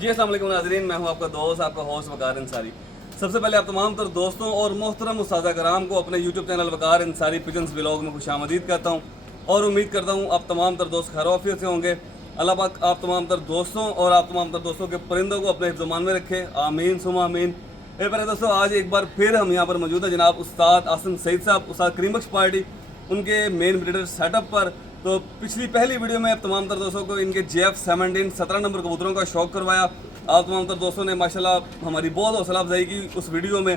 जी अस्सलाम वालेकुम नाज़रीन, मैं हूं आपका दोस्त, आपका होस्ट वकार अंसारी। सबसे पहले आप तमाम तर दोस्तों और मोहतरम उस्तादा कराम को अपने यूट्यूब चैनल वकार अंसारी पिजन्स व्लॉग में खुशामदीद करता हूं और उम्मीद करता हूं आप तमाम तर दोस्त खैर आफियत से होंगे। अल्लाह पाक आप तमाम तर दोस्तों और आप तमाम तर दोस्तों के परिंदों को अपने हिफ्ज़-ओ-मान में रखे, आमीन सुमा आमीन। प्यारे दोस्तों, आज एक बार फिर हम यहाँ पर मौजूद है जनाब उस्ताद आसिम सईद साहब, उस्ताद करीम बख्श पार्टी, उनके मेन ब्रीडर सेटअप पर। तो पहली वीडियो में तमाम तर दोस्तों को इनके JF-17 17 नंबर कबूतरों का शौक़ करवाया। आप तमाम तर दोस्तों ने माशाल्लाह हमारी बहुत हौसला अफजाई की उस वीडियो में।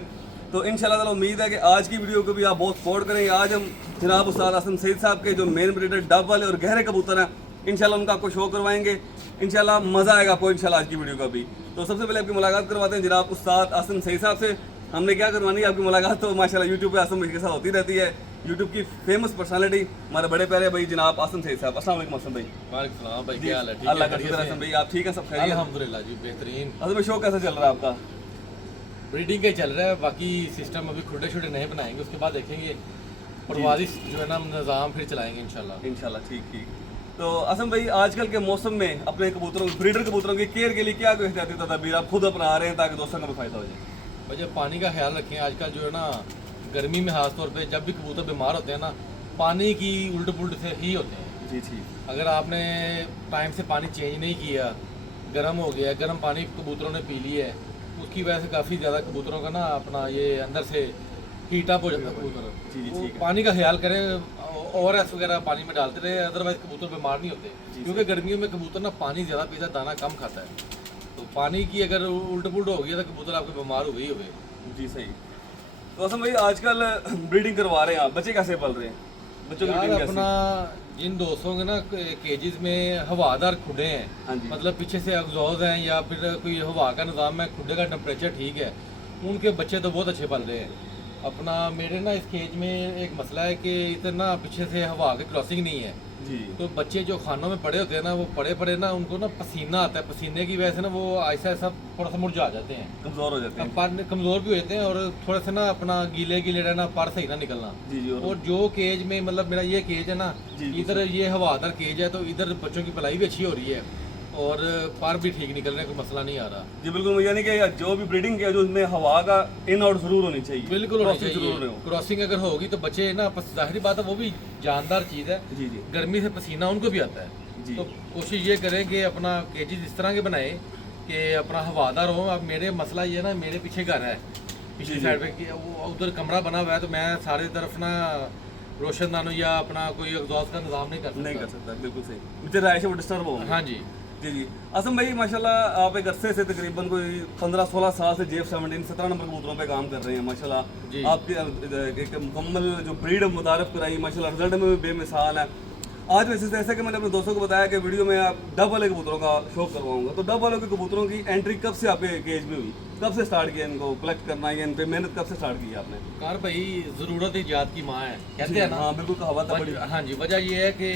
तो इंशाल्लाह ताला उम्मीद है कि आज की वीडियो को भी आप बहुत सपोर्ट करेंगे। आज हम जनाब उस्ताद आसिम सईद साहब के जो मेन ब्रीडर डब वाले और गहरे कबूतर हैं, इंशाल्लाह उनका आपको शो करवाएंगे। इंशाल्लाह मज़ा आएगा आपको इंशाल्लाह आज की वीडियो का भी। तो सबसे पहले आपकी मुलाकात करवाते हैं जनाब उस्ताद आसिम सईद साहब से। हमने क्या करवानी है आपकी मुलाकात, तो माशाल्लाह यूट्यूब पे आसिम भाई के साथ होती रहती है। यूट्यूब की फेमस पर्सनालिटी हमारे बड़े प्यारे भाई जनाब आसिम सईद साहब। अस्सलाम वालेकुम आसिम भाई। वालेकुम सलाम भाई, क्या हाल है? ठीक अल्लाह का है, शुक्र है आसिम भाई, आप ठीक हैं? सब खैरियत? अल्हम्दुलिल्लाह जी, बेहतरीन। आसिम भाई शो कैसा चल रहा है आपका? ब्रीडिंग का ही चल रहा है, बाकी सिस्टम अभी खुडे शुडे नहीं बनाएंगे, उसके बाद देखेंगे परवारिश जो है ना निज़ाम फिर चलाएंगे इंशाल्लाह। इंशाल्लाह ठीक ठीक। तो आसिम भाई आजकल के मौसम में अपने कबूतरों ब्रीडर कबूतरों की केयर के लिए क्या कोई एहतियाती तदबीर आप खुद अपना रहे हैं ताकि दोस्तों का भी फायदा हो जाए? भाई जब पानी का ख्याल रखें, आजकल जो है ना गर्मी में खास तौर पे जब भी कबूतर बीमार होते हैं ना, पानी की उल्ट पुल्ट से ही होते हैं। जी जी। अगर आपने टाइम से पानी चेंज नहीं किया, गर्म हो गया, गर्म पानी कबूतरों ने पी लिया है, उसकी वजह से काफ़ी ज़्यादा कबूतरों का ना अपना ये अंदर से हीट अप हो जाता है कबूतर। जी, वो ठीक है। पानी का ख्याल करें, ORS वगैरह पानी में डालते रहे, अदरवाइज कबूतर बीमार नहीं होते, क्योंकि गर्मियों में कबूतर ना पानी ज़्यादा पीता, दाना कम खाता है। तो पानी की अगर उल्ट पुल्ट हो गया तो कबूतर आपके बीमार हो गई हो गए। जी सही। तो आसिम भाई आजकल ब्रीडिंग करवा रहे हैं आप, बच्चे कैसे पल रहे हैं? बच्चों की यार ब्रीडिंग अपना कैसे? जिन दोस्तों के ना केजेस में हवादार खुडे हैं, हाँ जी। मतलब पीछे से एग्जॉस्ट हैं या फिर कोई हवा का निज़ाम है, खुडे का टेम्परेचर ठीक है, उनके बच्चे तो बहुत अच्छे पल रहे हैं। अपना मेरे ना इस केज में एक मसला है कि इतना पीछे से हवा की क्रॉसिंग नहीं है, जी तो बच्चे जो खानों में पड़े होते हैं ना, वो पड़े पड़े ना उनको ना पसीना आता है, पसीने की वजह से ना वो ऐसा ऐसा थोड़ा सा मुरझा जाते हैं, कमज़ोर हो जाते हैं। पर कमज़ोर भी हो जाते हैं और थोड़ा सा ना अपना गीले गीले रहना, पर सही ना निकलना। जी जी। और जो केज में मतलब मेरा ये केज है ना, जी, जी, इधर ये हवादार केज है, तो इधर बच्चों की पलाई भी अच्छी हो रही है और पर भी ठीक निकल रहे हैं, कोई मसला नहीं आ रहा। जी बिल्कुल, यानी कि जो भी ब्रीडिंग है जो उसमें हवा का इन आउट जरूर होनी चाहिए। बिल्कुल होनी Crossing जरूर चाहिए, हो। क्रॉसिंग अगर होगी तो बच्चे ना जाहिर बात है वो भी जानदार चीज़ है, जी जी गर्मी से पसीना उनको भी आता है। जी। तो कोशिश ये करें कि अपना केजेस इस तरह के बनाए कि अपना हवादार हो। अब मेरे मसला ये ना, मेरे पीछे घर है पिछली जी, साइड पे कि वो उधर कमरा बना हुआ है, तो मैं सारी तरफ ना रोशनदानों या अपना कोई एग्जॉस्ट का निज़ाम नहीं कर नहीं कर सकता। सकता, बिल्कुल सही। मुझे राय से वो डिस्टर्ब हो। हाँ जी। जी जी। आसिम भाई माशाल्लाह आप एक अरसे से तकरीबन कोई 15-16 साल से JF-17 17 नंबर कबूतरों पे काम कर रहे हैं माशाल्लाह। जी। आपकी एक मुकम्मल जो ब्रीड मुतारफ कराई माशाल्लाह, रिजल्ट में भी बेमिसाल है। आज वैसे जैसे कि मैंने अपने दोस्तों को बताया कि वीडियो में आप डब वाले कबूतरों का शौक करवाऊंगा, तो डब वालों के कबूतरों की एंट्री कब से आपके केज में हुई? कब से स्टार्ट किया इनको कलेक्ट करना, या इन पे मेहनत कब से स्टार्ट की आपने? कार भाई ज़रूरत इजाद की माँ है, कहते हैं ना। हाँ बिल्कुल, कहावत है बड़ी। हाँ जी, वजह ये है कि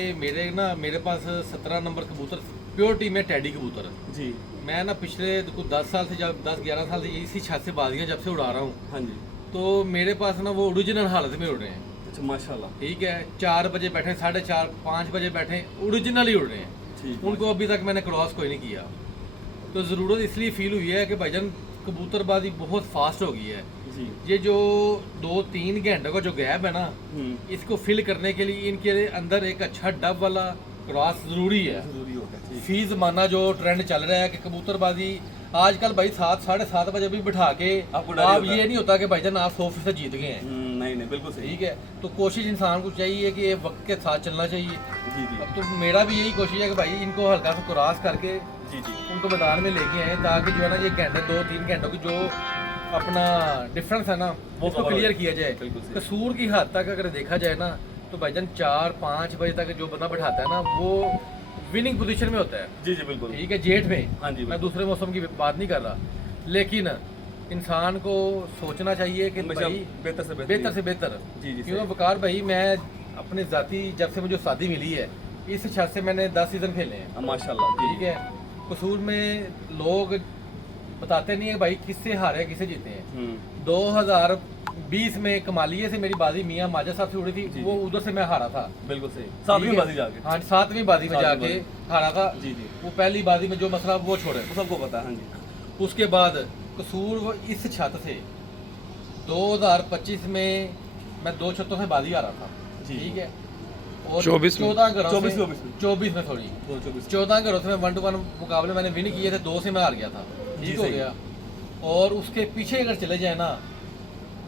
मेरे पास 17 नंबर कबूतर प्योरिटी में टैडी कबूतर है। जी। मैं ना पिछले कुछ 10 साल से, जब 10-11 साल से इसी छत से बाजियाँ जब से उड़ा रहा हूँ, हाँ जी। तो मेरे पास ना वो ओरिजिनल हालत में उड़ रहे हैं। अच्छा माशाल्लाह। ठीक है, 4 बजे बैठे, 4:30 5 बजे बैठे, ओरिजिनल ही उड़ रहे हैं। ठीक। उनको अभी तक मैंने क्रॉस कोई नहीं किया। तो ज़रूरत इसलिए फील हुई है कि भाईजान कबूतरबाजी बहुत फास्ट हो गई है। जी। ये जो 2-3 घंटे का जो गैप है ना, इसको फिल करने के लिए इनके अंदर एक अच्छा डब वाला क्रॉस ज़रूरी है। जरूरी होगा। ठीक। फी ज़माना जो ट्रेंड चल रहा है कि कबूतरबाजी आजकल भाई 7-7:30 बजे भी बिठा के आपको डर आप होता है। ये नहीं होता कि भाईजान आप 100% जीत गए हैं। नहीं नहीं, बिल्कुल सही। ठीक है, तो कोशिश इंसान को चाहिए कि ये वक्त के साथ चलना चाहिए। जी जी अब तो मेरा भी यही कोशिश है कि भाई इनको हल्का सा क्रॉस करके जी जी। उनको मैदान में लेके आए, ताकि जो है ना ये घंटे 2-3 घंटों की जो अपना डिफरेंस है ना वो उसको cover हो क्लियर जाए। किया जाए। बिल्कुल सही। कसूर की हद तक अगर देखा जाए ना, तो भाईजान 4-5 बजे तक जो बंदा बैठाता है ना, वो विनिंग पोजीशन में होता है। जी जी बिल्कुल। ठीक है, जेठ में। हाँ जी, मैं दूसरे मौसम की बात नहीं कर रहा, लेकिन इंसान को सोचना चाहिए कि हमेशा भाई बेहतर से बेहतर से बेहतर। जी जी क्योंकि वकार भाई मैं अपने ज़ाती जब से मुझे शादी मिली है, इस छत से मैंने 10 सीज़न खेले हैं। माशाल्लाह। जी ठीक है, कसूर में लोग बताते नहीं है भाई किससे हारे किससे जीते हैं। 2000 20 में कमालिये से मेरी बाजी मियां माजा साहब से उड़ी थी, वो उधर से मैं हारा था। बिल्कुल सही, सातवीं बाजी जाके। हाँ 7वीं बाजी में जाके हारा था। जी जी, वो पहली बाजी में जो मसला वो छोड़े, वो सबको पता है। हाँ जी, उसके बाद कसूर वो इस छत से 2025 में मैं 2 छतों से बाजी आ रहा था, ठीक है। और 14 घरों से 24 में सॉरी 14 घरों से मैं 1 to 1 मुकाबले मैंने विन किए थे, 2 से मैं हार गया था, ठीक हो गया। और उसके पीछे अगर चले जाए ना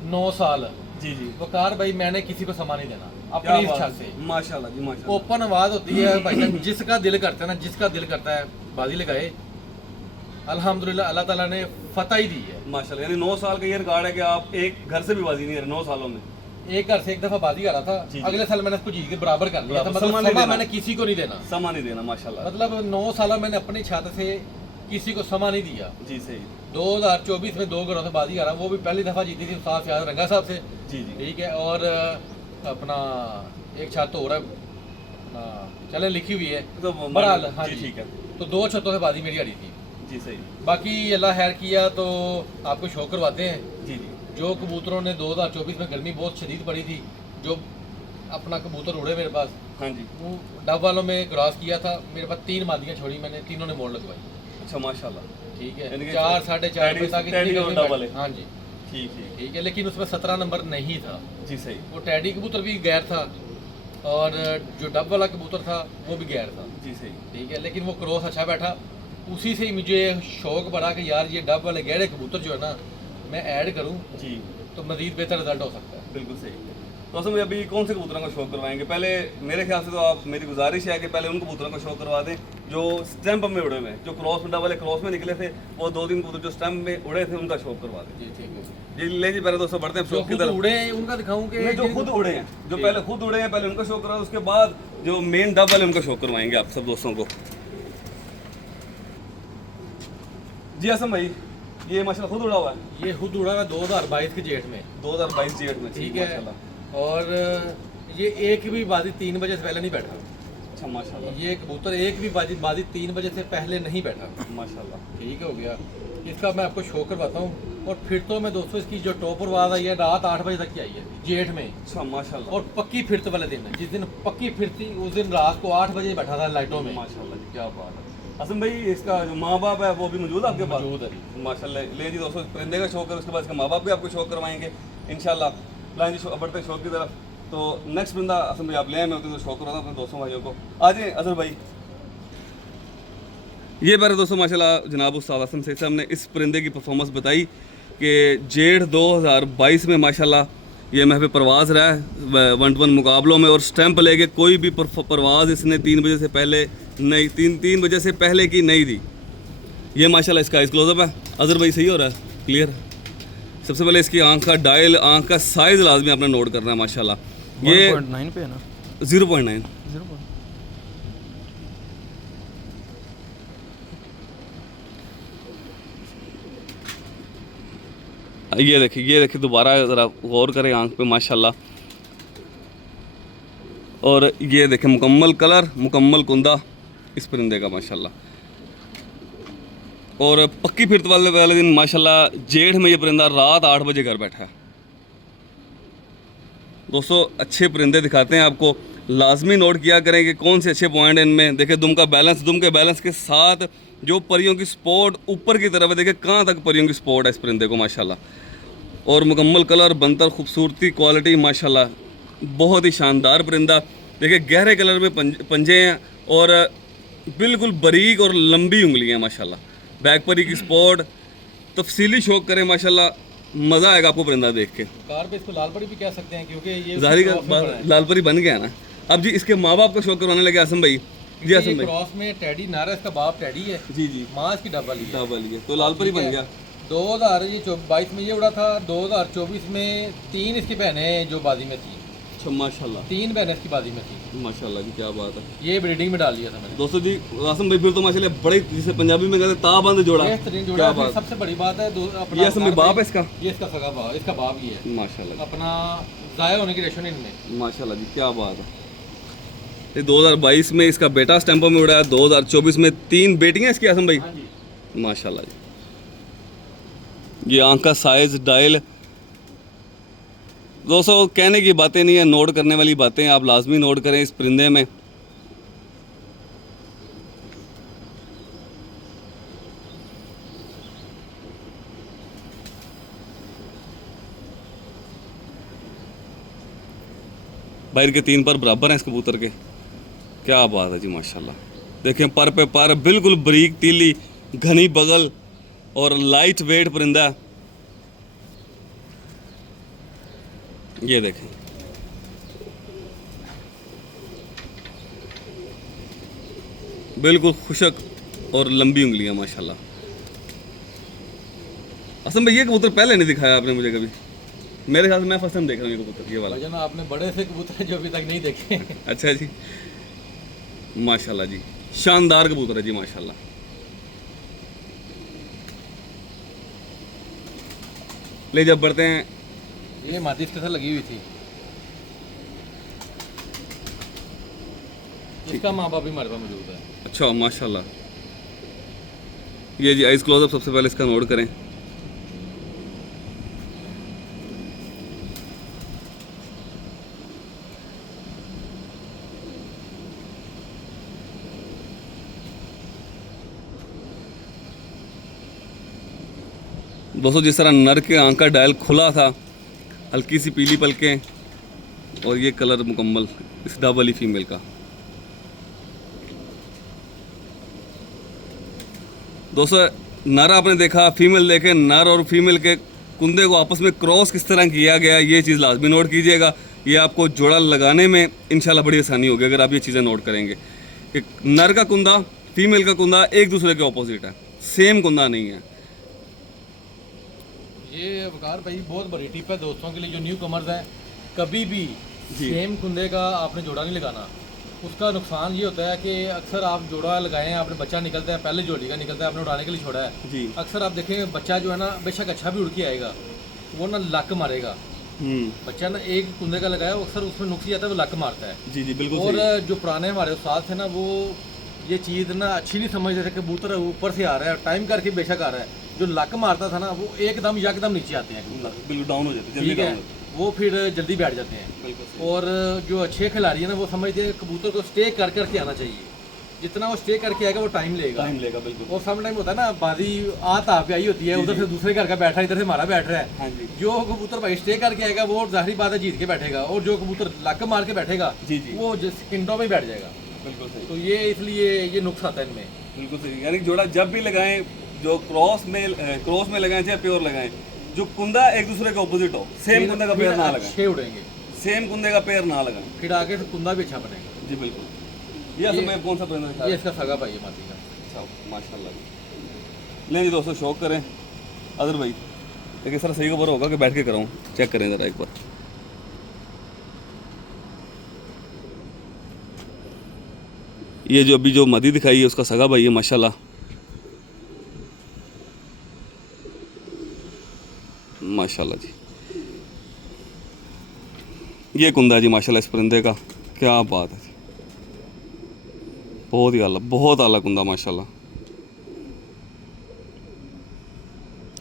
9 साल, जी जी, वकार भाई मैंने किसी को समा नहीं देना अपनी इच्छा से। माशाल्लाह जी, माशाल्लाह। ओपन आवाज होती है भाई, जिसका दिल करता है ना, जिसका दिल करता है बाजी लगाए। अल्हम्दुलिल्लाह अल्लाह ताला ने फतह ही दी है माशाल्लाह। यानी 9 साल का ये रिकॉर्ड है कि आप एक घर से भी बाजी नहीं है 9 सालों में। एक घर से एक दफा बाजी आ रहा था, अगले साल मैंने उसको जीत के बराबर कर लिया था। मतलब समा मैंने किसी को नहीं देना, समा नहीं देना, माशाल्लाह। मतलब 9 साल मैंने अपनी छत से किसी को समा नहीं दिया। जी सही। 2024 में 2 घरों से बाजी आ रहा, वो भी पहली दफा जीती थी उस्ताद फयाज रंगा साहब से, जी जी, ठीक है। और अपना एक छत हो रहा है अपना, चले लिखी हुई है तो बहरहाल। हाँ जी, जी, ठीक है। तो 2 छतों से बाजी मेरी हारी थी। जी सही। बाकी अल्लाह खैर किया तो आपको शो करवाते हैं। जी जी, जो कबूतरों ने 2024 में गर्मी बहुत शदीद पड़ी थी, जो अपना कबूतर उड़े मेरे पास, हाँ जी, वो डब वालों में क्रॉस किया था, मेरे पास 3 मादियाँ छोड़ी मैंने, तीनों ने मोड़ लगवाई, अच्छा माशाल्लाह, ठीक यानी है। कि 4 साढ़े 4 बजे तक टैडी इतनी और गर्मी डब वाले। पड़ी। हाँ जी, ठीक ठीक, ठीक है। लेकिन उसमें 17 नंबर नहीं था, जी सही। वो टैडी कबूतर भी गैर था और जो डब वाला कबूतर था वो भी गैर था, जी सही, ठीक है। लेकिन वो क्रॉस अच्छा बैठा, उसी से ही मुझे शौक बढ़ा कि यार ये डब वाले गहरे कबूतर जो है ना मैं ऐड करूं जी, तो मजीद बेहतर रिजल्ट हो सकता है। बिल्कुल सही। तो असम भाई अभी कौन से कबूतरों का शौक करवाएंगे? पहले मेरे ख्याल से तो आप, मेरी गुजारिश है कि पहले उन कबूतरों का शौक करवा दें जो स्टैंप में उड़े हुए हैं, जो क्रॉस में, डब वाले क्रॉस में निकले थे, वो 2-3 कबूतर जो स्टैंप में उड़े थे उनका शौक करवा दें। जी ठीक है। जी ले जी, पहले दोस्तों बढ़ते हैं जो शौक की खुद तरफ। उड़े हैं उनका दिखाऊं कि नहीं, जो खुद उड़े हैं, जो पहले खुद उड़े हैं, पहले उनका शौक करवाएं, उसके बाद जो मेन डब वाले उनका शौक करवाएंगे आप सब दोस्तों को। जी असम भाई, ये माशाल्लाह खुद उड़ा हुआ है, ये खुद उड़ा हुआ 2022 के जेठ में, 2022 जेठ में, ठीक है। माशाल्लाह। और ये एक भी बाजी 3 बजे से पहले नहीं बैठा, अच्छा माशाल्लाह, ये कबूतर एक भी बाजी 3 बजे से पहले नहीं बैठा, माशाल्लाह, ठीक हो गया। इसका मैं आपको शो करवाता हूँ। और फिर तो मैं दोस्तों इसकी जो टॉप आवाज़ आई है रात 8 बजे तक की आई है जेठ में, अच्छा माशाल्लाह, और पक्की फिरत वाले दिन, जिस दिन पक्की फिरती उस दिन रात को 8 बजे बैठा था लाइटों में, माशाल्लाह जी, क्या बात है। असम भाई इसका जो माँ बाप है वो भी मौजूद है आपके पास? मौजूद है माशाल्लाह। ले जी दोस्तों, परिंदे का शौक है, उसके बाद इसका माँ बाप भी आपको शौक करवाएंगे इंशाल्लाह। लाइन जी बढ़ते हैं शौक की तरफ। तो नेक्स्ट बंदा असम भाई आप ले आए, मैं तो शौक करवाता हूँ अपने दोस्तों भाइयों को। आ जाए अजहर भाई। ये बार दोस्तों माशाल्लाह जनाब उस्ताद आसिम शेख साहब ने इस परिंदे की परफॉर्मेंस बताई कि जेठ 2022 में माशाल्लाह ये महफ़ परवाज़ रहा है 1 to 1 मुकाबलों में, और स्टैंप लेके कोई भी परवाज़ इसने 3 बजे से पहले नहीं, 3 बजे से पहले की नहीं दी। ये माशाल्लाह इसका आइस क्लोजअप है। अजहर भाई सही हो रहा है, क्लियर। सबसे पहले इसकी आंख का डायल, आंख का साइज़ लाजमी आपने नोट करना है माशाल्लाह। ये 1.9 पे है ना, 0.9। 0. ये देखिए दोबारा ज़रा गौर करें आंख पे माशाल्लाह। और ये देखें मुकम्मल कलर, मुकम्मल कुंदा इस परिंदे का माशाल्लाह। और पक्की फिरत वाले दिन माशाल्लाह जेठ में ये परिंदा रात 8 बजे घर बैठा है। दोस्तों अच्छे परिंदे दिखाते हैं आपको, लाजमी नोट किया करें कि कौन से अच्छे पॉइंट हैं इनमें। देखिए दुम का बैलेंस, दुम के बैलेंस के साथ जो परियों की स्पॉट ऊपर की तरफ है, देखिए कहाँ तक परियों की स्पॉट है इस परिंदे को माशाल्लाह। और मुकम्मल कलर, बनतर, खूबसूरती, क्वालिटी माशाल्लाह, बहुत ही शानदार परिंदा। देखिए गहरे कलर में पंजे हैं और बिल्कुल बारीक और लंबी उंगलियाँ हैं माशाल्लाह। बैक परी की स्पॉट, तफसीली शौक करें माशाल्लाह, मज़ा आएगा आपको परिंदा देख के। कार पे इसको लाल परी भी कह सकते हैं क्योंकि ये जाहिर क्रॉस में पड़ा है। लाल परी बन गया ना। अब जी इसके माँ बाप का शौक करवाने लगे आसम भाई। जी ये आसम भाई। क्रॉस में टैडी नारा, इसका बाप टैडी है, जी जी, माँ इसकी डब वाली है। डबल ये तो लाल परी बन गया। 2022 में ये उड़ा था, 2024 में 3 इसकी बहनें जो बाजी में थी, अच्छा माशाल्लाह, 3 बहनें इसकी बाजी में थी। माशाल्लाह जी, क्या बात है। ये ब्रीडिंग में डाल दिया था मैंने। दोस्तों जी आसम भाई फिर तो माशाल्लाह बड़े, जिसे पंजाबी में कहते हैं ताबंद जोड़ा। बेहतरीन जोड़ा क्या है। फिर बात। सबसे बड़ी बात है ये आसम भाई बाप है इसका? ये इसका सगा बाप, इसका बाप ही है माशाल्लाह अपना, जाया होने की रेशो इनमें। माशाल्लाह जी, क्या बात है। ये 2022 में इसका बेटा स्टैंपों में उड़ा है, 2024 में 3 बेटियां इसकी आसम भाई। हाँ जी, माशाल्लाह जी। ये आंख का साइज, डायल दोस्तों कहने की बातें नहीं है, नोट करने वाली बातें आप लाजमी नोट करें इस परिंदे में। बाहर के 3 पर बराबर हैं इस कबूतर के। क्या बात है जी माशाल्लाह। देखें पर पे पर, बिल्कुल बारीक तीली, घनी बगल और लाइट वेट परिंदा है। ये देखें, बिल्कुल खुशक और लंबी उंगलियां माशाल्लाह। असम भाई ये कबूतर पहले नहीं दिखाया आपने मुझे कभी। मेरे ख्याल से मैं फर्स्ट टाइम देख रहा हूँ ये कबूतर, ये वाला। भाईजान आपने बड़े से कबूतर जो अभी तक नहीं देखे। अच्छा जी, माशाल्लाह जी, शानदार कबूतर है जी माशाल्लाह। ले जब बढ़ते हैं, ये मादी इसके साथ लगी हुई थी, इसका माँ बाप भी हमारे पास मौजूद है। अच्छा माशाल्लाह। ये जी आइस क्लोजअप सबसे पहले इसका नोट करें। दोस्तों जिस तरह नर के आंख का डायल खुला था, हल्की सी पीली पलकें, और ये कलर मुकम्मल इस डबल फीमेल का। दोस्तों नर आपने देखा, फीमेल देखे, नर और फीमेल के कुंदे को आपस में क्रॉस किस तरह किया गया, ये चीज़ लाजमी नोट कीजिएगा। ये आपको जोड़ा लगाने में इंशाल्लाह बड़ी आसानी होगी अगर आप ये चीज़ें नोट करेंगे कि नर का कुंदा फीमेल का कुंदा एक दूसरे के ऑपोजिट है, सेम कुंदा नहीं है। ये वकार भाई बहुत बड़ी टिप है दोस्तों के लिए जो न्यू कमर्स हैं, कभी भी सेम कुंदे का आपने जोड़ा नहीं लगाना। उसका नुकसान ये होता है कि अक्सर आप जोड़ा लगाएं, आपने बच्चा निकलता है, पहले जोड़ी का निकलता है, आपने उड़ाने के लिए छोड़ा है जी। अक्सर आप देखें बच्चा जो है ना, बेशक अच्छा भी उड़ के आएगा, वो ना लक मारेगा। बच्चा ना एक कुंदे का लगाया, अक्सर उसमें नुक्स ही आता है, वो लक मारता है। जी जी बिल्कुल। और जो पुराने हमारे उस्ताद थे ना, वो ये चीज़ ना अच्छी नहीं समझते थे। कबूतर ऊपर से आ रहा है, टाइम करके बेशक आ रहा है, जो लक मारता था ना वो एकदम यकदम नीचे आते हैं, बिल्कुल डाउन हो जाते हैं, ठीक है, वो फिर जल्दी बैठ जाते हैं। और जो अच्छे खिलाड़ी है ना, वो समझते हैं कबूतर को स्टे कर करके आना चाहिए, जितना वो स्टे करके आएगा वो टाइम लेगा बिल्कुल। और सम टाइम होता है ना, बाजी आता पे आई होती है, उधर से दूसरे घर का बैठा है, इधर से हमारा बैठ रहा है। हाँ जी। जो कबूतर भाई स्टे करके आएगा वो जाहिर बात है जीत के बैठेगा, और जो कबूतर लक मार के बैठेगा जी जी वो सेकंडों में बैठ जाएगा। बिल्कुल सही। तो ये इसलिए ये नुक्स आता है इनमें। बिल्कुल सही, यानी जोड़ा जब भी लगाएं, जो क्रॉस में लगाएं चाहे प्योर लगाएं, जो कुंदा एक दूसरे के ऑपोजिट हो, सेम कुंदे का पेयर ना लगाएं, अच्छे उड़ेंगे, सेम कुंदे का पेयर ना लगाएं। फिर आगे से कुंदा भी अच्छा बनेगा। जी बिल्कुल। ये असल में कौन सा परिंदा दिखा ये रहा है? इसका सगा भाई है माती का। अच्छा माशाल्लाह। ले जी दोस्तों, शौक करें अदर भाई, लेकिन सर सही खबर होगा कि बैठ के कराऊँ, चेक करें ज़रा एक बार। ये जो अभी जो मदी दिखाई है उसका सगा भाई है माशाल्लाह। माशाल्लाह जी, ये कुंदा है जी माशाल्लाह इस परिंदे का। क्या बात है जी, बहुत ही आला, बहुत आला कुंदा माशाल्लाह।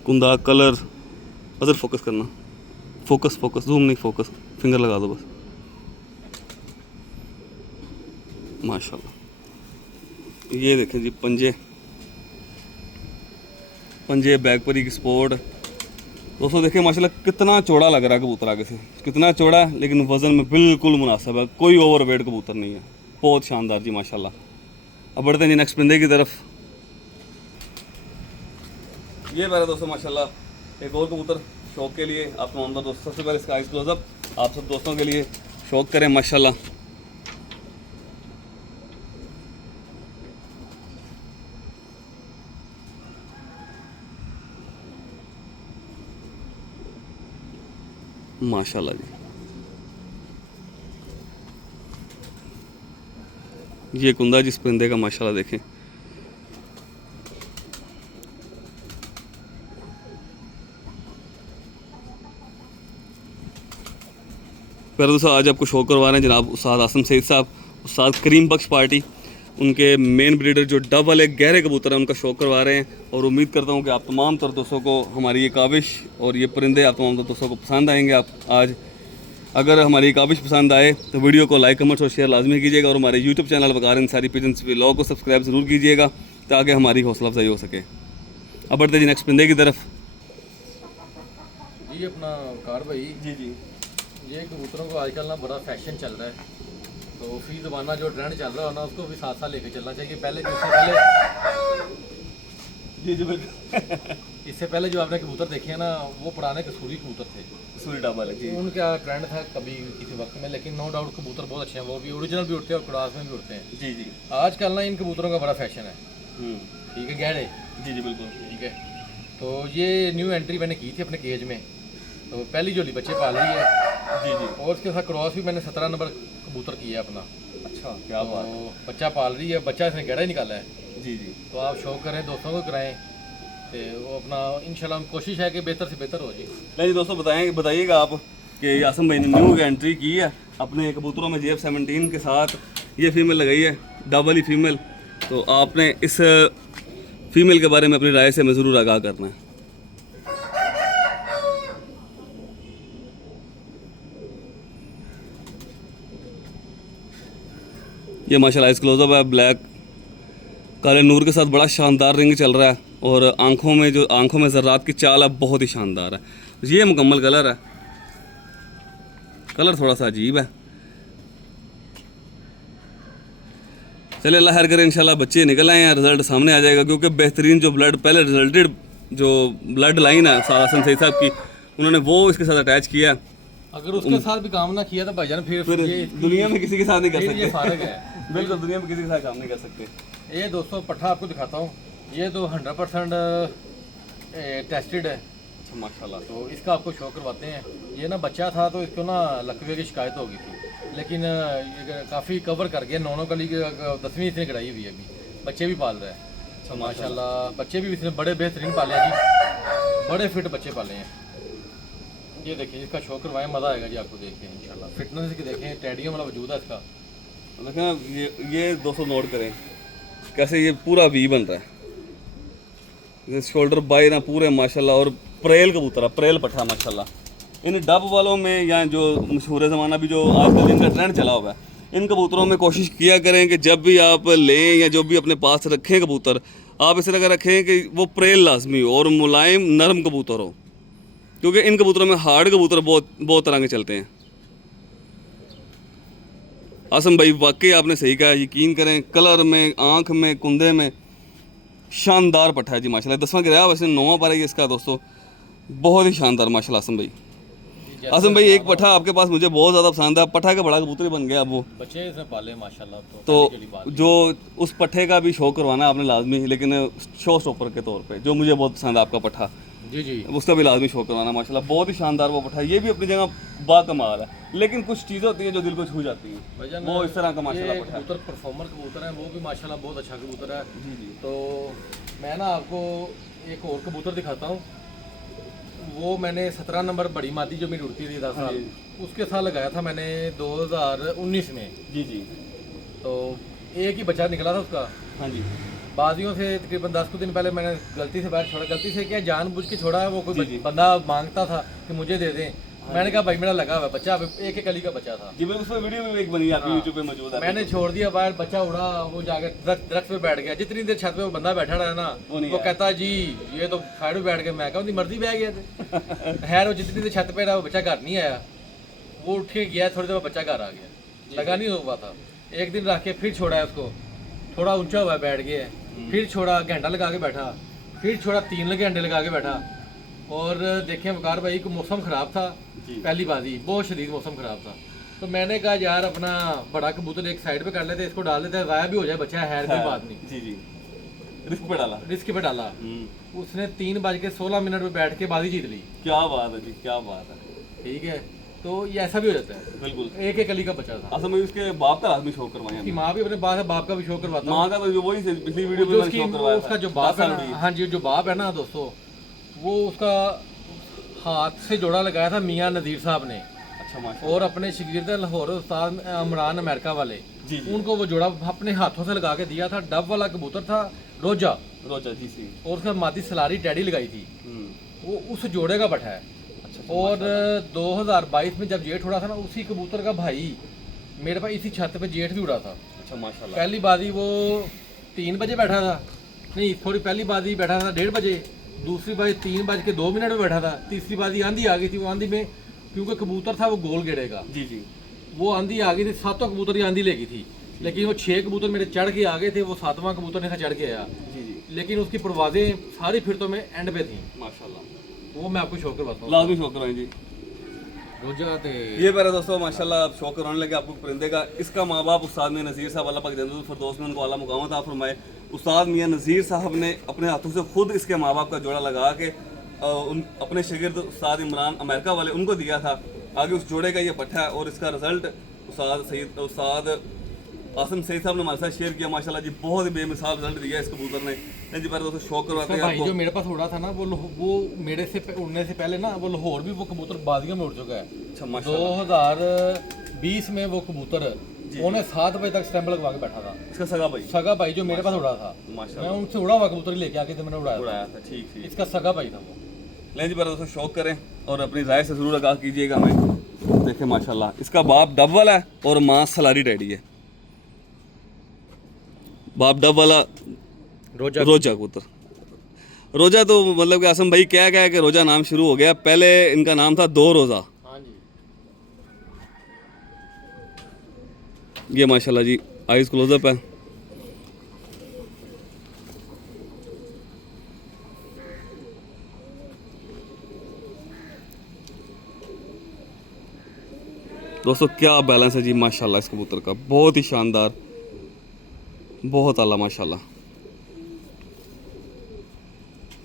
कुंदा, कलर, अदर फोकस करना, फोकस फोकस, जूम नहीं, फोकस, फिंगर लगा दो बस। माशाल्लाह। ये देखें जी पंजे, पंजे बैक पर ही स्पोर्ट। दोस्तों देखिए माशाल्लाह कितना चौड़ा लग रहा है कबूतर आगे से, कितना चौड़ा है, लेकिन वज़न में बिल्कुल मुनासिब है, कोई ओवरवेट कबूतर नहीं है। बहुत शानदार जी माशाल्लाह। अब बढ़ते हैं जी नेक्स्ट परिंदे की तरफ। ये मेरा दोस्तों माशाल्लाह एक और कबूतर शौक के लिए आप तमाम दोस्तों, सबसे पहले इसका आइस क्लोजअप आप सब दोस्तों के लिए शौक करें माशाल्लाह। माशाल्लाह जी, ये कुंदा जिस परिंदे का माशाल्लाह देखें। प्यारे दोस्तों, आज आपको शो करवा रहे हैं जनाब उस्ताद आसिम सईद साहब, उस्ताद करीम बख्श पार्टी, उनके मेन ब्रीडर जो डबल एक गहरे कबूतर है उनका शो करवा रहे हैं। और उम्मीद करता हूँ कि आप तमाम तर दोस्तों को हमारी ये काविश और ये परिंदे आप तमाम दोस्तों को पसंद आएंगे। आप आज अगर हमारी काबिश पसंद आए तो वीडियो को लाइक कमेंट्स और शेयर लाजमी कीजिएगा और हमारे यूट्यूब चैनल वकार अंसारी पिजन्स व्लॉग को सब्सक्राइब ज़रूर कीजिएगा ताकि हमारी हौसला अफजाई हो सके। अब बढ़ते जी नेक्स्ट परिंदे की तरफ। जी अपना कार भाई, जी जी ये कबूतरों को आजकल ना बड़ा फैशन चल रहा है, तो फी ज़माना जो ट्रेंड चल रहा है ना उसको भी साथ साथ लेके चलना चाहिए। इससे पहले जो आपने कबूतर देखे हैं ना वो पुराने कसूरी कबूतर थे, सूरी डाबल है जी। उनका ट्रेंड था कभी किसी वक्त में, लेकिन नो डाउट कबूतर बहुत अच्छे हैं, वो भी ओरिजिनल भी उड़ते हैं और क्रॉस में भी उड़ते हैं। जी जी आजकल ना इन कबूतरों का बड़ा फैशन है, ठीक है गहरे। जी जी बिल्कुल ठीक है, तो ये न्यू एंट्री मैंने की थी अपने केज में, तो पहली जोड़ी बच्चे पाल रही है। जी जी और उसके साथ क्रॉस भी मैंने 17 नंबर कबूतर किया अपना। अच्छा क्या बात है। तो बच्चा पाल रही है, बच्चा इसने गहरा ही निकाला है। जी जी तो आप शौक करें, दोस्तों को कराएं, तो वो अपना इंशाल्लाह कोशिश है कि बेहतर से बेहतर हो जी। नहीं जी दोस्तों बताइएगा आप कि आसम भाई ने न्यू एंट्री की है अपने कबूतरों में JF-17 के साथ, ये फीमेल लगाई है डबल ही फीमेल, तो आपने इस फीमेल के बारे में अपनी राय से हमें ज़रूर आगाह करना है। ये माशाल्लाह इस क्लोजअप है, ब्लैक काले नूर के साथ बड़ा शानदार रिंग चल रहा है और आंखों में ज़र्रात की चाल है, बहुत ही शानदार है। ये मुकम्मल कलर है, कलर थोड़ा सा अजीब है। चलिए अल्लाह खैर करे, इंशाल्लाह बच्चे निकल आए हैं, रिज़ल्ट सामने आ जाएगा, क्योंकि बेहतरीन जो ब्लड पहले रिजल्टेड जो ब्लड लाइन है आसम सईद साहब की, उन्होंने वो इसके साथ अटैच किया। अगर उसके साथ भी काम ना किया तो भाईजान फिर ये दुनिया में किसी के साथ नहीं कर ये सकते। फारग है। बिल्कुल दुनिया में किसी के साथ काम नहीं कर सकते। ये दोस्तों पट्ठा आपको दिखाता हूँ, ये तो 100% टेस्टेड है। अच्छा माशाल्लाह। तो इसका आपको शो करवाते हैं। ये ना बच्चा था तो इसको ना लकवे की शिकायत हो गई थी, लेकिन ये काफ़ी कवर कर गया, 9 गली 10वीं इसने कढ़ाई हुई है, अभी बच्चे भी पाल रहा है। अच्छा माशाल्लाह, बच्चे भी इसने बड़े बेहतरीन पाले हैं जी, बड़े फिट बच्चे पाले हैं। ये देखिए इसका शो करवाएं, मज़ा आएगा जी आपको देख के इंशाल्लाह। फिटनेस की देखें, टेडियम वाला वजूद है इसका। देखें ये 200 नोट करें कैसे ये पूरा वी बन रहा है, शोल्डर बाई ना पूरे माशाल्लाह, और प्रेल कबूतर है, प्रेल पट्ठा माशाल्लाह। इन डब वालों में या जो मशहूर ज़माना भी जो आजकल जिनका ट्रेंड चला हुआ है, इन कबूतरों में कोशिश किया करें कि जब भी आप लें या जो भी अपने पास रखें कबूतर, आप इस तरह का रखें कि वो प्रेल लाजमी हो और मुलायम नरम कबूतर हो, क्योंकि इन कबूतरों में हार्ड कबूतर बहुत तरह के चलते हैं। आसम भाई वाकई आपने सही कहा, यकीन करें कलर में, आँख में, कुंदे में शानदार पट्ठा है जी माशाल्लाह। 10वां गिराया वैसे 9वां पारा ही इसका दोस्तों, बहुत ही शानदार माशाल्लाह आसम भाई। आसम भाई एक पट्ठा आपके पास मुझे बहुत ज़्यादा पसंद है, पट्ठा का बड़ा कबूतर ही बन गया अब वो, बच्चे इसमें पाले माशाल्लाह। तो जो उस पट्ठे का भी शो करवाना आपने लाजमी, लेकिन शो स्टॉपर के तौर पे जो मुझे बहुत पसंद है आपका पट्ठा, जी जी उसका भी लाजमी शो करवाना माशाल्लाह, बहुत ही शानदार वो पट्ठा। ये भी अपनी जगह बाकमाल है, लेकिन कुछ चीज़ें होती हैं जो दिल को छू जाती हैं, वो इस तरह का माशाल्लाह पट्ठा है। कबूतर परफॉर्मर कबूतर है, वो भी माशाल्लाह बहुत अच्छा कबूतर है जी जी। तो मैं ना आपको एक और कबूतर दिखाता हूँ, वो मैंने 17 नंबर बड़ी मादी जो मेरी उड़ती थी 10 साल, उसके साथ लगाया था मैंने 2019 में। जी जी। तो एक ही बच्चा निकला था उसका। हाँ जी। बाजियों से तकरीबन 10 कुछ दिन पहले मैंने गलती से बैट छोड़ा, गलती से क्या जानबूझ के छोड़ा है, वो कोई बंदा मांगता था कि मुझे दे दें, मैंने कहा भाई मेरा लगा हुआ बच्चा, एक कली का बच्चा था जी। मैं उसमें वीडियो भी एक बनी आपकी YouTube पे मौजूद है। मैंने छोड़ दिया बाहर, बच्चा उड़ा, वो जाकर दरख्त पे बैठ गया। जितनी देर छत पे वो बंदा बैठा रहा ना, वो कहता जी ये तो साइड पे बैठ गया। मैं कहा उनकी मर्जी बह गया थे। खैर वो जितनी देर छत पे रहा, वो बच्चा घर नहीं आया, वो उठ के गया, थोड़ी देर बच्चा घर आ गया, लगा नहीं हुआ था। एक दिन रख के फिर छोड़ा है उसको, थोड़ा ऊंचा हुआ बैठ गया, फिर छोड़ा, घंटा लगा के बैठा, फिर छोड़ा, 3 घंटे लगा के बैठा। और देखें वकार भाई को मौसम ख़राब था, पहली बाजी बहुत शदीद मौसम ख़राब था, तो मैंने कहा यार अपना बड़ा कबूतर एक साइड पे कर लेते, इसको डाल देते हैं, ज़ाया भी हो जाए बच्चा, है कोई बात नहीं। जी जी। रिस्क पे डाला, रिस्क पे डाला। उसने 3:16 पे बैठ के बाजी जीत ली। क्या बात है जी, क्या बात है। ठीक है, तो ये ऐसा भी हो जाता है। बिल्कुल। एक अली का बच्चा था। असल में उसके बाप का आदमी शो करवाया, उसकी माँ भी अपने बाप का भी शो करवाता माँ का तो वही पिछली वीडियो में उसकी उसका जो बाप है, हाँ जी, जो बाप है ना दोस्तों, वो उसका हाथ से जोड़ा लगाया था मियाँ नज़ीर साहब ने। अच्छा माशाल्लाह। और अपने शागिर्द लाहौर उस्ताद इमरान अमेरिका वाले, उनको वो जोड़ा अपने हाथों से लगा के दिया था। डब वाला कबूतर था रोजा जी सी, और उसका मादी सलारी टैडी लगाई थी, वो उस जोड़े का पट्ठा है। अच्छा और 2022 में जब जेठ उड़ा था ना, उसी कबूतर का भाई मेरे पास इसी छत पे जेठ भी उड़ा था। अच्छा माशाल्लाह। पहली बाजी वो 3 बजे बैठा था, नहीं थोड़ी पहली बाजी बैठा था 1:30 बजे, दूसरी बाजी 3:02 में बैठा था, तीसरी बाजी आंधी आ गई थी। वो आंधी में क्योंकि कबूतर था वो गोल गेड़ेगा, जी जी। वो आंधी आ गई थी, 7 कबूतर ही आंधी लेगी थी, लेकिन वो 6 कबूतर मेरे चढ़ के आ गए थे, वो 7वां कबूतर नहीं था चढ़ के आया, जी जी लेकिन उसकी परवाजें सारी फिर तो में एंड पे थी। माशाल्लाह। वो मैं आपको शो करवाता हूँ। लाजमी शौक करवाएं जी। रोजा ते ये मेरे दोस्तों माशाल्लाह आप शौक कराने लगे आपको परिंदे का। इसका माँ बाप उस्ताद मियां नज़ीर साहब अल्लाह पाक जन्नतुल फिरदौस में उनको आला मुकाम अता फरमाए। उस्ताद मियां नज़ीर साहब ने अपने हाथों से खुद इसके माँ बाप का जोड़ा लगा के अपने शागिर्द उस्ताद इमरान अमेरिका वाले उनको दिया था। आगे उस जोड़े का ये पट्टा है और इसका रिजल्ट उस्ताद आसम सईद साहब ने हमारे साथ शेयर किया। माशाल्लाह जी बहुत ही बेमिसाल रिजल्ट दिया इस कबूतर ने। नहीं जी मेरे दोस्तों शौक करवाते हैं भाई आपको। जो मेरे पास उड़ा था ना, वो मेरे से उड़ने से पहले ना वो लाहौर भी वो कबूतर बाजियों में उड़ चुका है। अच्छा माशाल्लाह। 2020 में वो कबूतर उन्होंने 7 बजे तक स्टैंप लगवा के बैठा था। इसका सगा भाई सगा भाई जो मेरे पास उड़ा था, माशाल्लाह मैं उनसे उड़ा हुआ कबूतर ही लेके आके थे, मैंने उड़ाया उड़ाया था। ठीक ठीक। इसका सगा भाई था वो। लें जी मेरे दोस्तों शौक करें और अपनी राय से ज़रूर आगाह कीजिएगा हमें। देखें माशाल्लाह इसका बाप डब वाला है और माँ सलारी डैडी है। बाप डब वाला रोजा कबूतर। रोजा तो मतलब कि आसम भाई क्या है कि रोजा नाम शुरू हो गया, पहले इनका नाम था 2 रोज़ा। हाँ जी। ये माशाल्लाह जी आइज़ क्लोजअप है। दोस्तों क्या बैलेंस है जी माशाल्लाह इस कबूतर का, बहुत ही शानदार, बहुत आला माशाल्लाह।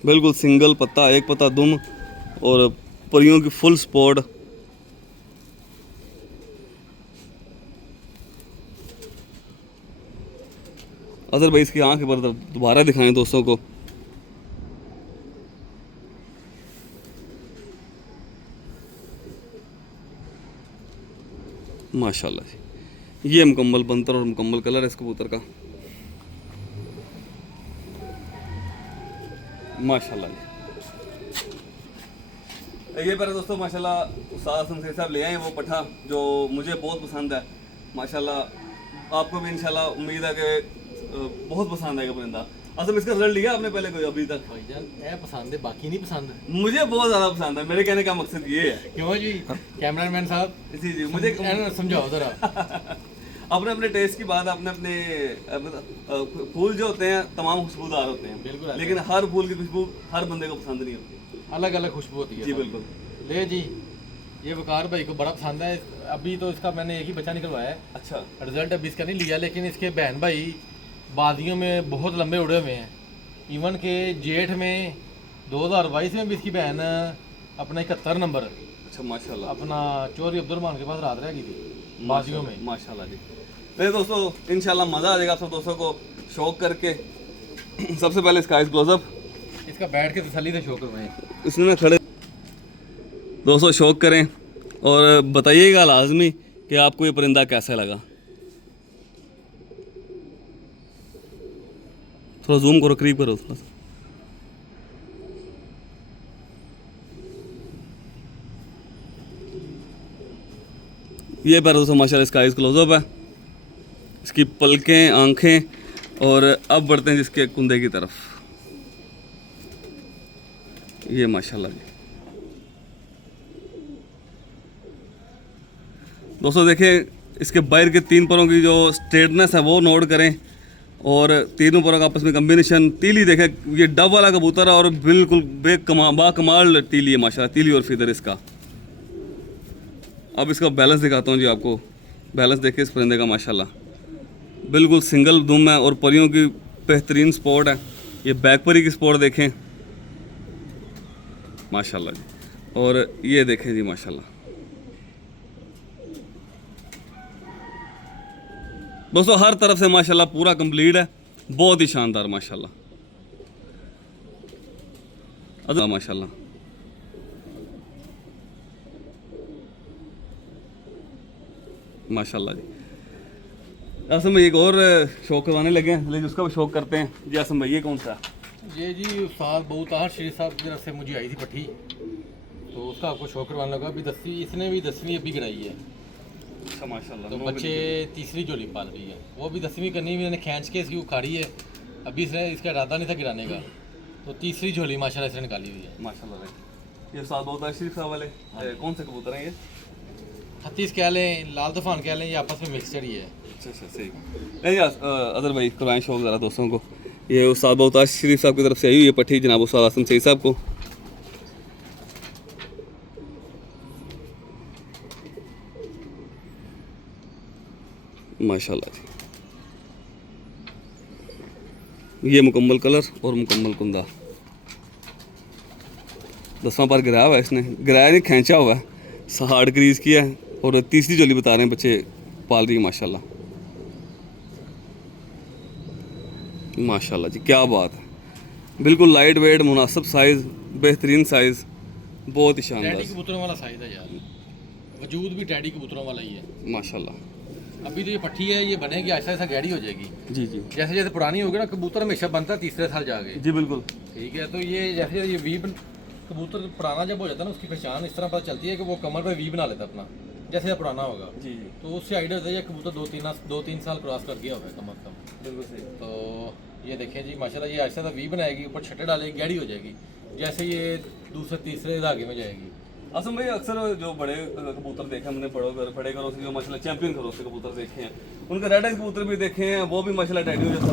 बिल्कुल सिंगल पत्ता, एक पत्ता दुम और परियों की फुल स्पॉट। अजहर भाई इसकी आंख पर दोबारा दिखाएं दोस्तों को। माशाल्लाह जी ये मुकम्मल बंतर और मुकम्मल कलर है इस कबूतर का। माशाल्लाह जी। ये मेरे दोस्तों माशाल्लाह उस्ताद आसम सईद साहब ले आए वो पठा जो मुझे बहुत पसंद है। माशाल्लाह आपको भी इंशाल्लाह उम्मीद है कि बहुत पसंद आएगा परिंदा। असम इसका रिजल्ट लिया आपने पहले कोई अभी तक? भाईजान ये पसंद है, बाकी नहीं पसंद है। मुझे बहुत ज़्यादा पसंद है। मेरे कहने का मकसद ये है। क्यों जी कैमरामैन साहब? जी जी मुझे समझाओ जरा। अपने अपने टेस्ट की बात, अपने अपने फूल जो होते हैं तमाम खुशबूदार होते हैं, बिल्कुल, लेकिन हर फूल की खुशबू हर बंदे को पसंद नहीं होती। अलग अलग खुशबू होती है। जी बिल्कुल। ले जी ये वकार भाई को बड़ा पसंद है। अभी तो इसका मैंने एक ही बच्चा निकलवाया है। अच्छा रिजल्ट अभी इसका नहीं लिया, लेकिन इसके बहन भाई बाजियों में बहुत लंबे उड़े हुए हैं। इवन के जेठ में 2022 में भी इसकी बहन अपना 71 नंबर अच्छा माशाल्लाह अपना चौधरी अब्दुलरहमान के पास रात रह गई थी बाजियों में। माशाल्लाह जी। मेरे दोस्तों इंशाल्लाह मज़ा आ जाएगा आप सब दोस्तों को शौक करके। सबसे पहले इसका आइस क्लोजअप, इसका बैठ के तसल्ली से शो करवाएं। इसमें ना खड़े दोस्तों शौक करें और बताइएगा लाजमी कि आपको ये परिंदा कैसा लगा। थोड़ा जूम करो, करीब करो थोड़ा सा। ये पर दोस्तों माशाल्लाह इसका आइस क्लोजअप है, इसकी पलकें, आंखें। और अब बढ़ते हैं जिसके कुंदे की तरफ। ये माशाल्लाह जी दोस्तों देखिए इसके बाहर के 3 परों की जो स्ट्रेटनेस है वो नोट करें और तीनों परों का आपस में कम्बिनेशन। तीली देखें, ये डब वाला कबूतर है और बिल्कुल बाकमाल तीली है माशाल्लाह, तीली और फिदर इसका। अब इसका बैलेंस दिखाता हूँ जी आपको। बैलेंस देखिए इस परिंदे का माशाल्लाह, बिल्कुल सिंगल दुम है और परियों की बेहतरीन स्पॉट है। ये बैक परी की स्पॉट देखें माशाल्लाह जी, और ये देखें जी माशाल्लाह। दोस्तों हर तरफ से माशाल्लाह पूरा कंप्लीट है, बहुत ही शानदार माशाल्लाह। अल्लाह माशाल्लाह। माशाल्लाह जी। आसम भाई एक और शौक करवाने लगे हैं, लेकिन उसका भी शौक करते हैं जी। आसम भाई ये कौन सा? ये जी उस्ताद बहुतार शेर साहब की तरफ से मुझे आई थी पट्टी। तो उसका आपको शौक करवाने लगा। अभी 10वीं, इसने भी 10वीं अभी गिराई है। अच्छा माशाल्लाह। तो बच्चे तीसरी झोली पाल रही है, वो भी 10वीं करनी, मैंने खींच के इसकी उखाड़ी है। अभी इसने, इसका इरादा नहीं था गिराने का, तो तीसरी झोली माशाल्लाह इसने निकाली हुई है। माशाल्लाह भाई। ये साथ बहुत शरीफ साहब वाले कौन से कबूतर हैं ये? हत्तीस कह लें, लाल तूफान कह लें, ये आपस में मिक्सचर ही है। अच्छा अच्छा सही। नहीं यार अदर भाई करवाएं शौक ज़रा दोस्तों को। ये उस्ताद बहुत शरीफ साहब की तरफ से आई हुई है पट्टी जनाब उस्ताद आसिम सईद साहब को। माशाल्लाह जी। ये मुकम्मल कलर और मुकम्मल कुंदा। 10वां पर गिराया हुआ है इसने, गिराया नहीं खींचा हुआ है, हार्ड क्रीज किया है और तीसरी जोली बता रहे हैं बच्चे पाल रही है माशाल्लाह। माशाल्लाह जी क्या बात है, बिल्कुल लाइट वेट, मुनासिब साइज़, बेहतरीन साइज़, बहुत ही टैडी शानदार कबूतरों वाला साइज है यार, वजूद भी टैडी कबूतरों वाला ही है। माशाल्लाह। अभी तो ये पट्टी है, ये बनेगी आहिस्ता आहिस्ता गहरी हो जाएगी। जी जी जैसे जैसे पुरानी होगी ना, कबूतर हमेशा बनता है तीसरे साल जाके। जी बिल्कुल। ठीक है, तो ये जैसे ये वी कबूतर पुराना जब हो जाता है ना, उसकी पहचान इस तरह पता चलती है कि वो कमर पे वी बना लेता है अपना, जैसे जैसे पुराना होगा। जी जी तो उससे आइडिया होता है ये कबूतर 2-3 साल क्रॉस कर गया होगा कम अज कम। बिल्कुल सही। तो ये देखें जी माशाल्लाह, ये आहिस्ता आहिस्ता वी बनाएगी, ऊपर छट्टे डालेगी, गहरी हो जाएगी, जैसे ये दूसरे तीसरे धागे में जाएगी। असम भाई अक्सर जो बड़े कबूतर देखे हमने बड़े घरों से, जो माशाल्लाह चैंपियन घरों से कबूतर देखे हैं, उनके रेड आइज कबूतर भी देखे हैं, वो भी माशाल्लाह टैडी जैसा।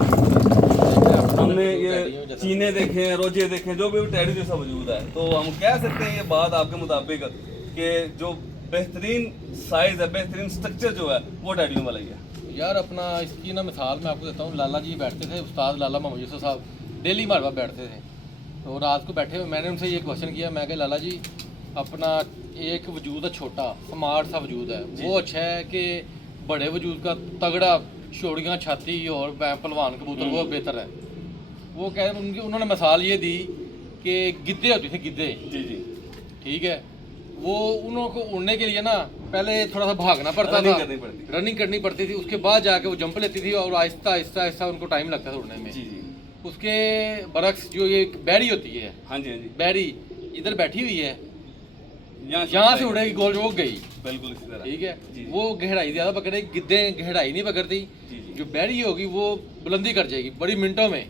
हमने ये चीने देखे हैं, रोजे देखे हैं, जो भी टैडी जैसा वजूद है। तो हम कह सकते हैं ये बात आपके मुताबिक कि जो बेहतरीन साइज़ है, बेहतरीन स्ट्रक्चर जो है वो टैडियों वाला ही है। यार अपना इसकी ना मिसाल मैं आपको देता हूँ। लाला जी बैठते थे, उस्ताद लाला मोहम्मद यूसुफ साहब डेली हमारे पास बैठते थे। तो रात को बैठे हुए मैंने उनसे ये क्वेश्चन किया, मैं कहा लाला जी अपना एक वजूद है छोटा स्मार्ट सा वजूद है, वो अच्छा है कि बड़े वजूद का तगड़ा शोड़ियाँ छाती और पहलवान कबूतर वो बेहतर है? वो कह उन्होंने मिसाल ये दी कि गिद्धे होते थे, गिद्धे। जी जी ठीक है, वो उनको उड़ने के लिए ना पहले थोड़ा सा भागना पड़ता था, रनिंग करनी पड़ती थी, उसके बाद जाके वो जंप लेती थी और आहिस्ता आहिस्ता आहिस्ता उनको टाइम लगता था उड़ने में। जी जी। उसके बरक्स जो ये बैरी होती है, हाँ जी हाँ जी, बैरी इधर बैठी हुई है, यहाँ से उड़ेगी गोल रोक गई। बिल्कुल इसी तरह। ठीक है, वो गहराई ज़्यादा पकड़ेगी, गिद्धे गहराई नहीं पकड़ती। जो बैरी होगी वो बुलंदी कर जाएगी बड़ी मिनटों में।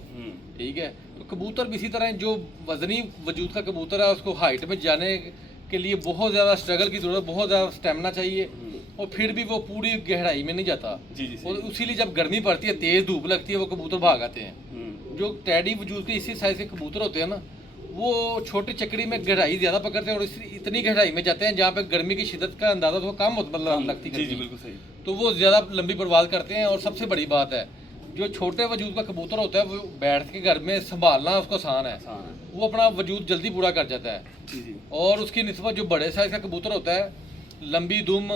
ठीक है, तो कबूतर भी इसी तरह, जो वजनी वजूद का कबूतर है उसको हाइट में जाने के लिए बहुत ज़्यादा स्ट्रगल की ज़रूरत, बहुत ज़्यादा स्टेमिना चाहिए, और फिर भी वो पूरी गहराई में नहीं जाता। और इसीलिए जब गर्मी पड़ती है, तेज़ धूप लगती है, वो कबूतर भाग आते हैं। जो टैडी वजूद के इसी साइज़ के कबूतर होते हैं ना, वो छोटी चकड़ी में गहराई ज़्यादा पकड़ते हैं और इतनी गहराई में जाते हैं जहाँ पे गर्मी की शिद्दत का अंदाज़ा तो कम लगती है। बिल्कुल सही। तो वो ज़्यादा लंबी परवाज़ करते हैं। और सबसे बड़ी बात है, जो छोटे वजूद का कबूतर होता है वो बैठ के घर में संभालना उसको आसान है, वो अपना वजूद जल्दी पूरा कर जाता है। और उसकी निस्बत जो बड़े साइज़ का कबूतर होता है, लंबी दुम,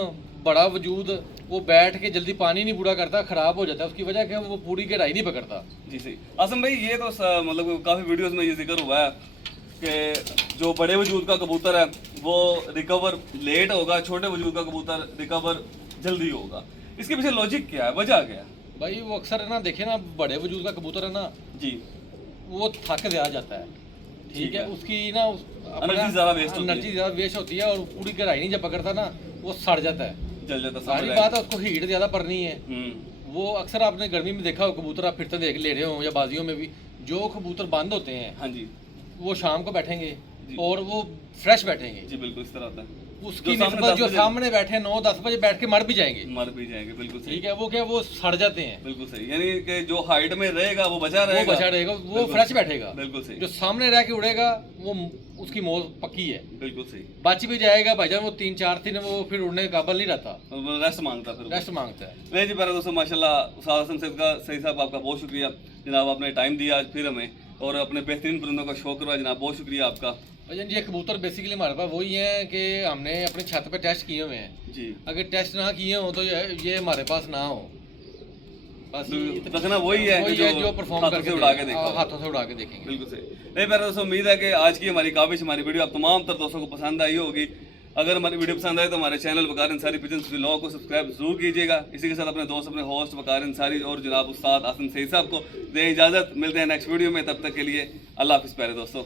बड़ा वजूद, वो बैठ के जल्दी पानी नहीं पूरा करता, ख़राब हो जाता है, उसकी वजह क्या वो पूरी गहराई नहीं पकड़ता। जी सही। आसम भाई ये तो मतलब काफ़ी वीडियोस में ये जिक्र हुआ है कि जो बड़े वजूद का कबूतर है वो रिकवर लेट होगा, छोटे वजूद का कबूतर रिकवर जल्दी होगा। इसके पीछे लॉजिक क्या है, वजह क्या है? भाई वो अक्सर है ना, देखे ना, बड़े वजूद का कबूतर है ना जी, वो थक ज़्यादा जाता है। ठीक है, उसकी ना एनर्जी ज़्यादा वेस्ट होती है और पूरी गहराई नहीं जब पकड़ता ना वो सड़ जाता है, जल जाता। सारी बात है, उसको हीट ज़्यादा पड़नी है। वो अक्सर आपने गर्मी में देखा हो कबूतर, आप फिरते देख ले रहे हो या बाजियों में भी, जो कबूतर बंद होते हैं, हाँ जी, वो शाम को बैठेंगे और वो फ्रेश बैठेंगे। जी बिल्कुल इस तरह होता है। उसकी निस्बत जो सामने बैठे 9-10 बजे बैठ के मर भी जाएंगे। बिल्कुल सही। ठीक है, वो क्या वो सड़ जाते हैं। बिल्कुल सही, यानी कि जो हाइट में रहेगा वो बचा रहेगा, वो फ्रेश बैठेगा। बिल्कुल सही। जो सामने रह के उड़ेगा वो उसकी मौत पक्की है। बिल्कुल सही। बच भी जाएगा भाईजान, वो 3-4 दिन वो फिर उड़ने के काबिल नहीं रहता, रेस्ट मांगता है। नहीं जी, दोस्तों माशाल्लाह उस्ताद आसिम सईद साहब आपका बहुत शुक्रिया जनाब, आपने टाइम दिया आज फिर हमें और अपने बेहतरीन परिंदों का शौक करवाया जनाब, बहुत शुक्रिया आपका। भजन जी, ये कबूतर बेसिकली हमारे पास वही है कि हमने अपनी छत पे टेस्ट किए हुए हैं जी। अगर टेस्ट ना किए हो तो ये हमारे पास ना हो, बस रखना वही है जो परफॉर्म करके उड़ा के देखा, हाथों से उड़ा के देखेंगे। बिल्कुल सही। नहीं मेरा दोस्तों उम्मीद है कि आज की हमारी काविश, हमारी वीडियो आप तमाम तर दोस्तों को पसंद आई होगी। अगर हमारी वीडियो पसंद आए तो हमारे चैनल वकार अंसारी पिजन्स व्लॉग को सब्सक्राइब जरूर कीजिएगा। इसी के साथ अपने दोस्त, अपने होस्ट वकार अंसारी और जनाब उस्ताद आसिम सईद साहब को दें इजाज़त। मिलते हैं नेक्स्ट वीडियो में, तब तक के लिए अल्लाह हाफिज़ प्यारे दोस्तों।